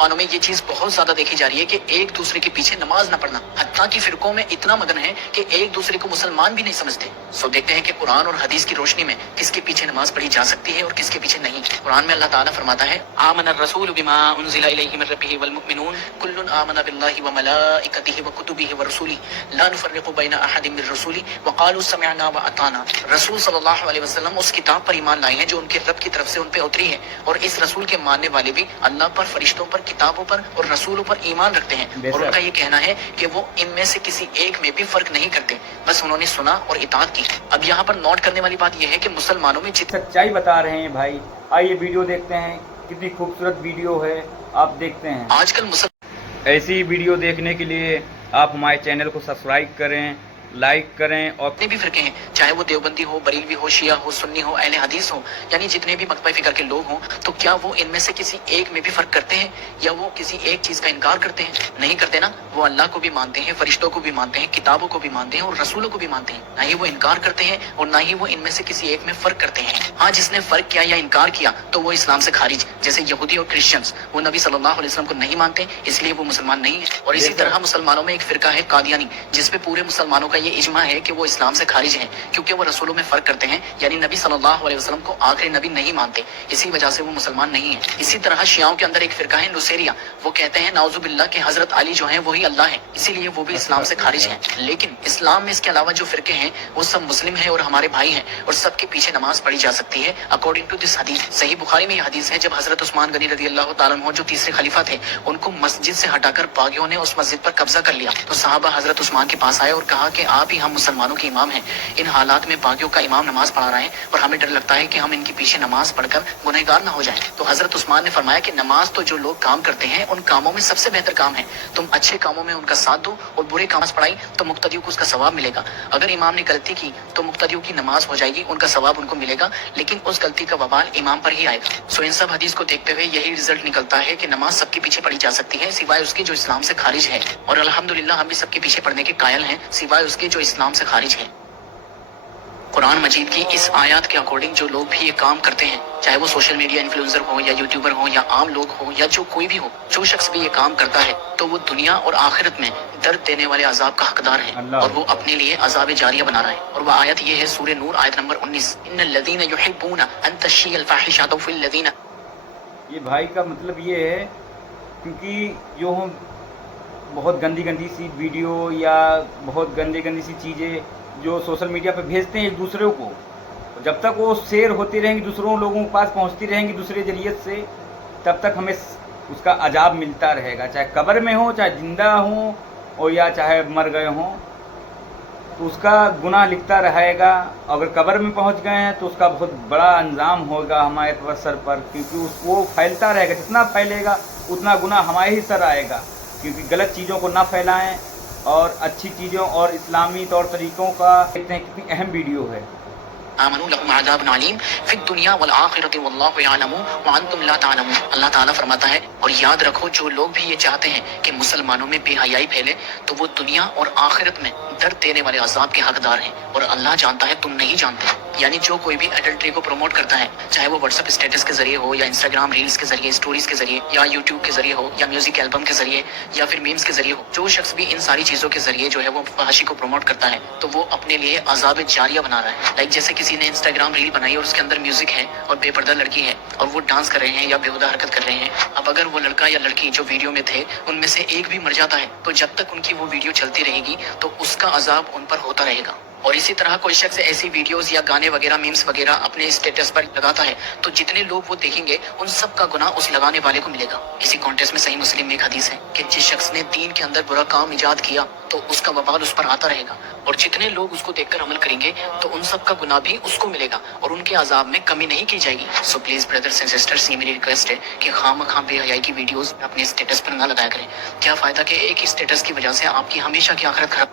मुसलमानों में ये चीज बहुत ज्यादा देखी जा रही है कि एक दूसरे के पीछे नमाज न पढ़ना, हत्ता की फिरकों में इतना मगन है कि एक दूसरे को मुसलमान भी नहीं समझते। सो देखते हैं कि कुरान और हदीस की रोशनी में किसके पीछे नमाज पढ़ी जा सकती है और किसके पीछे नहीं। कुरान में अल्लाह ताला फरमाता है, आमन रसूल बिमा उनज़िला इलैहि मिन रब्बिहि वल मुमिनून कुल्लुन आमना बिल्लाहि व मलाइकतिहि व कुतुबिहि व रुसुलिहि ला नुफर्रिकु बैना अहदिन मिन रुसुलिहि व क़ालू समिअना व अताना। रसूल सल्लल्लाहु अलैहि वसल्लम उस किताब पर ईमान लाए हैं जो उनके रब की तरफ से उन पे उतरी है, और इस रसूल के मानने वाले भी अल्लाह पर, फरिश्तों पर, किताबों पर और रसूलों पर ईमान रखते हैं। और उनका ये कहना है कि वो इनमें से किसी एक में भी फर्क नहीं करते, बस उन्होंने सुना और इताअत की। अब यहाँ पर नोट करने वाली बात यह है कि मुसलमानों में सच्चाई बता रहे हैं भाई। आइए वीडियो देखते हैं, कितनी खूबसूरत वीडियो है, आप देखते हैं। आजकल ऐसी वीडियो देखने के लिए आप हमारे चैनल को सब्सक्राइब करें, लाइक करें। और जितने भी फिरके हैं, चाहे वो देवबंदी हो, बरेलवी हो, शिया हो, सुन्नी हो, अहले हदीस हो, यानी जितने भी मकतबा फिक्र के लोग हों, तो क्या वो इनमें से किसी एक में भी फर्क करते हैं या वो किसी एक चीज का इनकार करते हैं? नहीं करते ना। वो अल्लाह को भी मानते हैं, फरिश्तों को भी मानते हैं, किताबों को भी मानते हैं और रसूलों को भी मानते हैं। ना ही वो इनकार करते हैं और ना ही वो इनमें से किसी एक में फर्क करते हैं। हाँ, जिसने फर्क किया या इनकार किया तो वो इस्लाम से खारिज, जैसे यहूदी और क्रिश्चियंस, वो नबी सल्लल्लाहु अलैहि वसल्लम को नहीं मानते, इसलिए वो मुसलमान नहीं है। और इसी तरह मुसलमानों में एक फिरका है कादियानी, जिसपे पूरे मुसलमानों का ये इजमा है कि वो इस्लाम से खारिज हैं, क्योंकि वो रसूलों में फर्क करते हैं, यानी नबी सल्लल्लाहु अलैहि वसल्लम को आखिरी नबी नहीं मानते, इसी वजह से वो मुसलमान नहीं है। इसी तरह शियाओं के अंदर एक फिरका है नुसेरिया, वो कहते हैं नाउजुबिल्लाह के हजरत अली जो हैं वही अल्लाह है, इसीलिए वो भी इस्लाम से खारिज हैं। लेकिन इस्लाम में इसके अलावा जो फिरके हैं वो सब मुस्लिम हैं और हमारे भाई हैं, और सबके पीछे नमाज पढ़ी जा सकती है अकॉर्डिंग टू दिस हदीस। सही बुखारी में यह हदीस है, जब हजरत उस्मान गनी रज़ी अल्लाह तआला अन्हु जो तीसरे खलीफा थे, उनको मस्जिद से हटाकर बागियों ने उस मस्जिद पर कब्जा कर लिया, तो सहाबा हजरत उस्मान के पास आए और कहा कि आप ही हम मुसलमानों के इमाम हैं, इन हालात में बागियों का इमाम नमाज पढ़ा रहे हैं और हमें डर लगता है कि हम इनके पीछे नमाज पढ़कर गुनहगार ना हो जाएं। तो हजरत उस्मान ने फरमाया कि नमाज तो जो लोग काम करते हैं उन कामों में सबसे बेहतर काम है, तुम अच्छे कामों में उनका साथ दो और बुरे काम पढ़ाई तो मुक्तदियों को उसका सवाब मिलेगा। अगर इमाम ने गलती की तो मुक्तदियों की नमाज हो जाएगी, उनका सवाब उनको मिलेगा, लेकिन उस गलती का वबाल इमाम पर ही आएगा। सो इन सब हदीस को देखते हुए यही रिजल्ट निकलता है कि नमाज सबके पीछे पढ़ी जा सकती है सिवाय उसके जो इस्लाम से खारिज है, और अल्हम्दुलिल्लाह हम भी सबके पीछे पढ़ने के कायल हैं सिवाय उसके जो इस्लाम से खारिज है। कुरान मजीद की इस आयत के अकॉर्डिंग जो लोग भी ये काम करते हैं, चाहे वो सोशल मीडिया इन्फ्लुएंसर हो या यूट्यूबर हो या आम लोग हो या जो कोई भी हो, जो शख्स भी ये काम करता है तो वो दुनिया और आखिरत में दर्द देने वाले अजाब का हकदार है, और वो अपने लिए अजाब जारिया बना रहा है। और वह आयत ये है सूरह नूर आयत नंबर 19, इन्नल्लज़ीना युहिब्बूना अन तश्शिअल फाहिशातु फिल्लज़ीना। ये भाई का मतलब ये है, क्योंकि जो हम बहुत गंदी गंदी सी वीडियो या बहुत गंदी गंदी सी चीज़ें जो सोशल मीडिया पर भेजते हैं एक दूसरे को, जब तक वो शेयर होती रहेंगी, दूसरों लोगों के पास पहुंचती रहेंगी दूसरे जरिए से, तब तक हमें उसका अजाब मिलता रहेगा, चाहे कब्र में हो, चाहे जिंदा हो और या चाहे मर गए हों, तो उसका गुनाह लिखता रहेगा। अगर कब्र में पहुंच गए हैं तो उसका बहुत बड़ा अंजाम होगा हमारे सर पर, क्योंकि वो फैलता रहेगा, जितना फैलेगा उतना गुनाह हमारे ही सर आएगा। क्योंकि गलत चीज़ों को ना फैलाएं और अच्छी चीज़ों और इस्लामी तौर तरीक़ों का देखते हैं कितनी अहम वीडियो है। आमनू लहुम अज़ाबुन अलीम फिद दुनिया वल आखिरति वल्लाहु यअलमु व अंतुम ला तअलमून। अल्लाह ताला फरमाता है, और याद रखो जो लोग भी ये चाहते हैं कि मुसलमानों में बेहयाई फैले, तो वो दुनिया और आखिरत में दर्द देने वाले अजाब के हकदार हैं, और अल्लाह जानता है तुम नहीं जानते। यानी जो कोई भी एडल्ट्री को प्रमोट करता है, चाहे वो व्हाट्सएप स्टेटस के जरिए हो या इंस्टाग्राम रील्स के जरिए, स्टोरीज के जरिए या यूट्यूब के जरिए हो या म्यूजिक एल्बम के जरिए या फिर मीम्स के जरिए हो, जो शख्स भी इन सारी चीजों के जरिए जो है वो फहाशी को प्रमोट करता है, तो वो अपने लिए अजाब जारिया बना रहा है। लाइक जैसे किसी ने इंस्टाग्राम रील बनाई और उसके अंदर म्यूजिक है और बेपर्दा लड़की है और वो डांस कर रहे हैं या बेहुदा हरकत कर रहे हैं। अब अगर वो लड़का या लड़की जो वीडियो में थे उनमें से एक भी मर जाता है, तो जब तक उनकी वो वीडियो चलती रहेगी तो उसका अजाब उन पर होता रहेगा। और इसी तरह कोई शख्स ऐसी वीडियोस या गाने वगैरह, मीम्स वगैरह अपने स्टेटस पर लगाता है, तो जितने लोग वो देखेंगे उन सब का गुनाह उस लगाने वाले को मिलेगा। इसी कॉन्टेक्स्ट में सही मुस्लिम में एक हदीस है कि जिस शख्स ने दीन के अंदर बुरा काम इजाद किया तो उसका वबाल उस पर आता रहेगा, और जितने लोग उसको देखकर अमल करेंगे तो उन सब का गुनाह भी उसको मिलेगा और उनके अजाब में कमी नहीं की जाएगी। So please brothers and sisters, ये मेरी रिक्वेस्ट है कि खामखा बेहयाई की वीडियोस अपने स्टेटस पर ना लगाया करें। क्या फायदा कि एक ही स्टेटस की वजह से आपकी हमेशा की आखिरत खराब